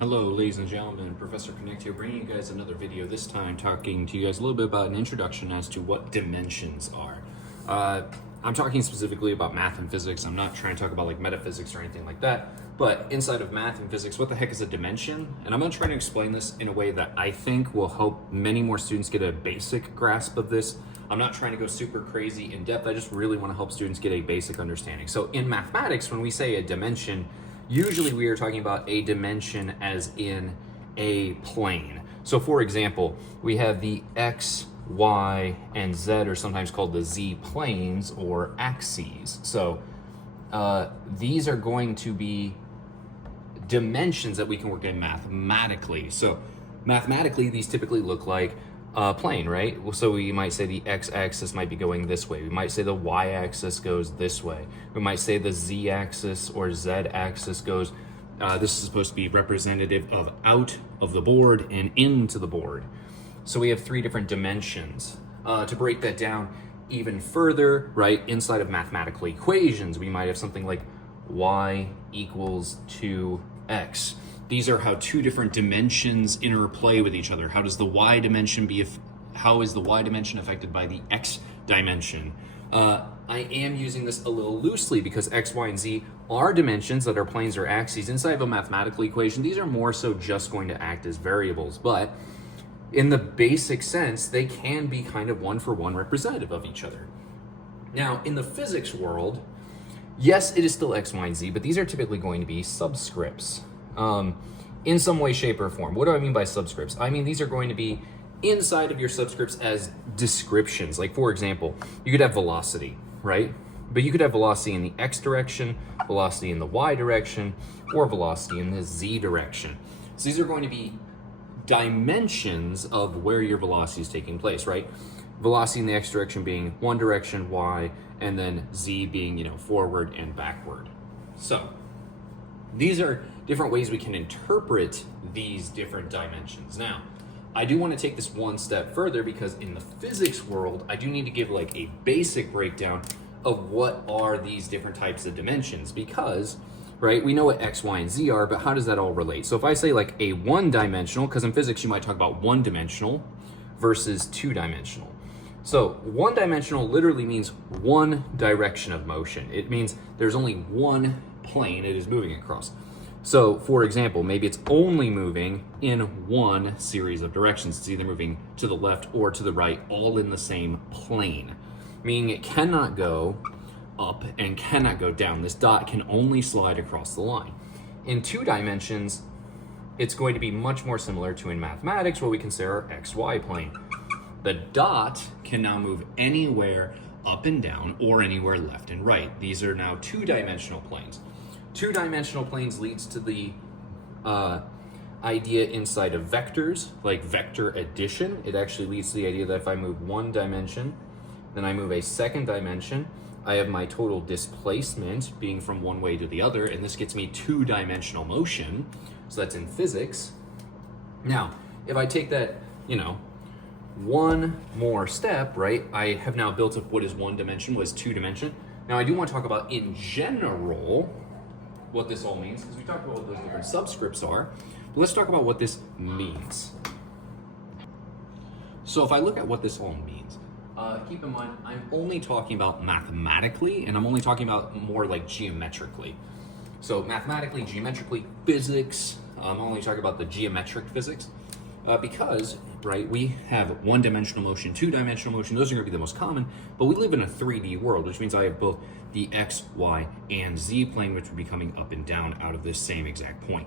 Hello, ladies and gentlemen, Professor Connect here, bringing you guys another video, this time talking to you guys a little bit about an introduction as to what dimensions are. I'm talking specifically about math and physics. I'm not trying to talk about like metaphysics or anything like that, but inside of math and physics, what the heck is a dimension? And I'm going to try to explain this in a way that I think will help many more students get a basic grasp of this. I'm not trying to go super crazy in depth. I just really want to help students get a basic understanding. So in mathematics, when we say a dimension, usually we are talking about a dimension as in a plane. So for example, we have the X, Y, and Z are sometimes called the Z planes or axes. So these are going to be dimensions that we can work in mathematically. So mathematically, these typically look like a plane, right? So we might say the x-axis might be going this way. We might say the y-axis goes this way. We might say the z-axis or z-axis goes, this is supposed to be representative of out of the board and into the board. So we have three different dimensions. To break that down even further, right, inside of mathematical equations, we might have something like y equals 2x. These are how two different dimensions interplay with each other. How is the y dimension affected by the x dimension? I am using this a little loosely because x, y, and z are dimensions that are planes or axes. Inside of a mathematical equation, these are more so just going to act as variables, but in the basic sense, they can be kind of one-for-one representative of each other. Now, in the physics world, yes, it is still x, y, and z, but these are typically going to be subscripts. In some way, shape, or form. What do I mean by subscripts? I mean, these are going to be inside of your subscripts as descriptions. Like, for example, you could have velocity, right? But you could have velocity in the x direction, velocity in the y direction, or velocity in the z direction. So these are going to be dimensions of where your velocity is taking place, right? Velocity in the x direction being one direction, y, and then z being, forward and backward. So these are different ways we can interpret these different dimensions. Now, I do want to take this one step further because in the physics world, I do need to give like a basic breakdown of what are these different types of dimensions because, right, we know what x, y, and z are, but how does that all relate? So if I say like a one-dimensional, because in physics you might talk about one-dimensional versus two-dimensional. So one-dimensional literally means one direction of motion. It means there's only one plane it is moving across. So for example, maybe it's only moving in one series of directions. It's either moving to the left or to the right, all in the same plane, meaning it cannot go up and cannot go down. This dot can only slide across the line. In two dimensions, it's going to be much more similar to in mathematics what we consider our XY plane. The dot can now move anywhere up and down or anywhere left and right. These are now two-dimensional planes. Two-dimensional planes leads to the idea inside of vectors, like vector addition. It actually leads to the idea that if I move one dimension, then I move a second dimension, I have my total displacement being from one way to the other, and this gets me two-dimensional motion. So that's in physics. Now, if I take that, one more step, right? I have now built up what is one dimension, what is two dimension. Now, I do want to talk about in general what this all means, because we talked about what those different subscripts are. But let's talk about what this means. So if I look at what this all means, keep in mind, I'm only talking about mathematically, and I'm only talking about more like geometrically. So mathematically, geometrically, physics, I'm only talking about the geometric physics, because, right, we have one-dimensional motion, two-dimensional motion, those are going to be the most common, but we live in a 3D world, which means I have both the X, Y, and Z plane, which would be coming up and down out of this same exact point.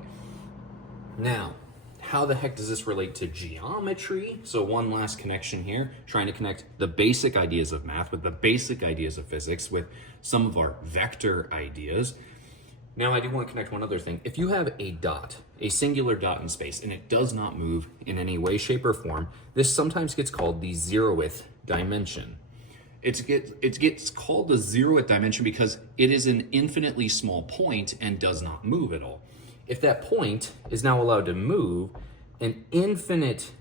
Now, how the heck does this relate to geometry? So one last connection here, trying to connect the basic ideas of math with the basic ideas of physics with some of our vector ideas. Now, I do want to connect one other thing. If you have a dot, a singular dot in space, and it does not move in any way, shape, or form, this sometimes gets called the zeroth dimension. It gets called the zeroth dimension because it is an infinitely small point and does not move at all. If that point is now allowed to move an infinite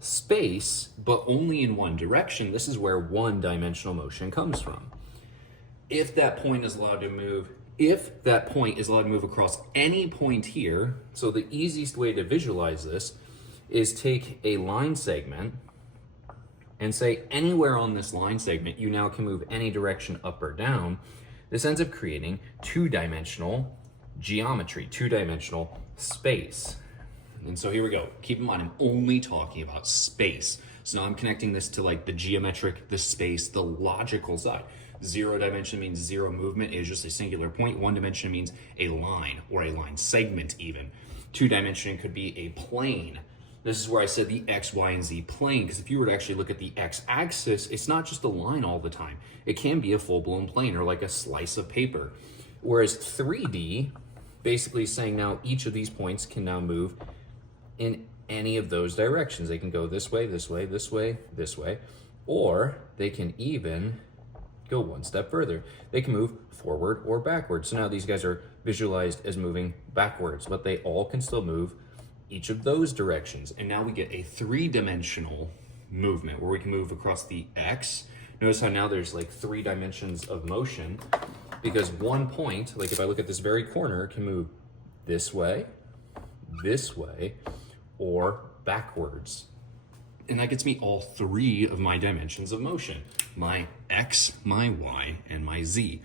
space, but only in one direction, this is where one-dimensional motion comes from. If that point is allowed to move If that point is allowed to move across any point here, so the easiest way to visualize this is take a line segment and say anywhere on this line segment, you now can move any direction up or down. This ends up creating two-dimensional geometry, two-dimensional space. And so here we go. Keep in mind, I'm only talking about space. So now I'm connecting this to like the geometric, the space, the logical side. 0 dimension means 0 movement is just a singular point. 1 dimension means a line or a line segment even. 2 dimension could be a plane. This is where I said the X, Y, and Z plane, because if you were to actually look at the X axis, it's not just a line all the time. It can be a full-blown plane or like a slice of paper. Whereas 3D basically is saying now each of these points can now move in any of those directions. They can go this way, this way, this way, this way, or they can even go one step further. They can move forward or backwards. So now these guys are visualized as moving backwards, but they all can still move each of those directions. And now we get a three-dimensional movement where we can move across the X. Notice how now there's like 3 dimensions of motion, because one point, like if I look at this very corner, can move this way, or backwards. And that gets me all 3 of my dimensions of motion: my X, my Y, and my Z.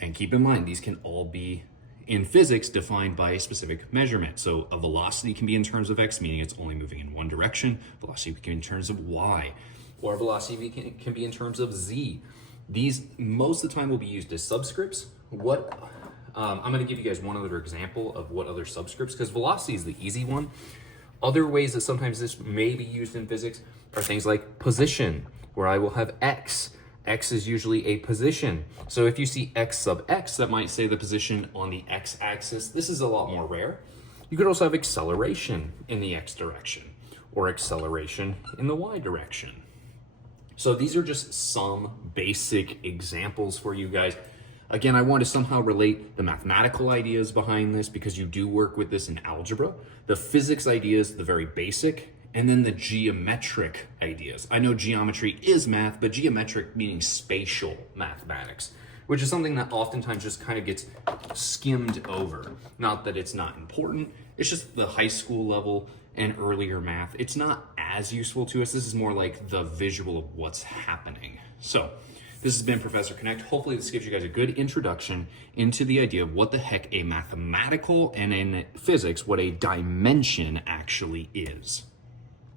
And keep in mind, these can all be in physics defined by a specific measurement. So a velocity can be in terms of X, meaning it's only moving in one direction. Velocity can be in terms of Y, or velocity can be in terms of Z. These most of the time will be used as subscripts. I'm going to give you guys one other example of what other subscripts, because velocity is the easy one. Other ways that sometimes this may be used in physics are things like position, where I will have X. X is usually a position. So if you see X sub X, that might say the position on the X axis. This is a lot more rare. You could also have acceleration in the X direction, or acceleration in the Y direction. So these are just some basic examples for you guys. Again, I want to somehow relate the mathematical ideas behind this, because you do work with this in algebra. The physics ideas, the very basic, and then the geometric ideas. I know geometry is math, but geometric meaning spatial mathematics, which is something that oftentimes just kind of gets skimmed over. Not that it's not important, it's just the high school level and earlier math. It's not as useful to us. This is more like the visual of what's happening. So this has been Professor Connect. Hopefully this gives you guys a good introduction into the idea of what the heck a mathematical, and in physics, what a dimension actually is.